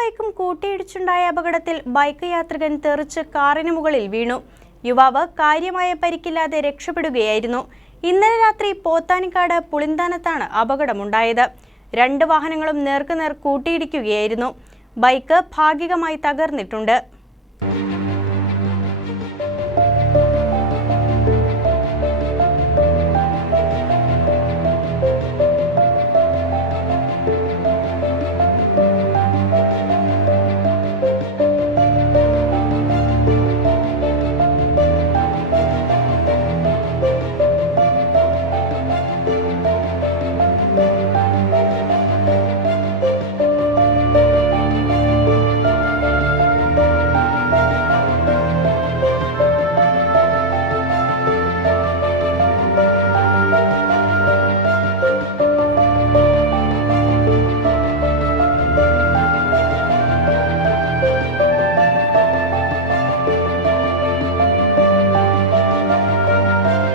ബൈക്കും കൂട്ടിയിടിച്ചുണ്ടായ അപകടത്തിൽ ബൈക്ക് യാത്രികൻ തെറിച്ച് കാറിന് മുകളിൽ വീണു. യുവാവ് കാര്യമായ പരിക്കില്ലാതെ രക്ഷപ്പെടുകയായിരുന്നു. ഇന്നലെ രാത്രി പോത്താനിക്കാട് പുളിന്താനത്താണ് അപകടമുണ്ടായത്. രണ്ട് വാഹനങ്ങളും നേർക്കുനേർ കൂട്ടിയിടിക്കുകയായിരുന്നു. ബൈക്ക് ഭാഗികമായി തകർന്നിട്ടുണ്ട്.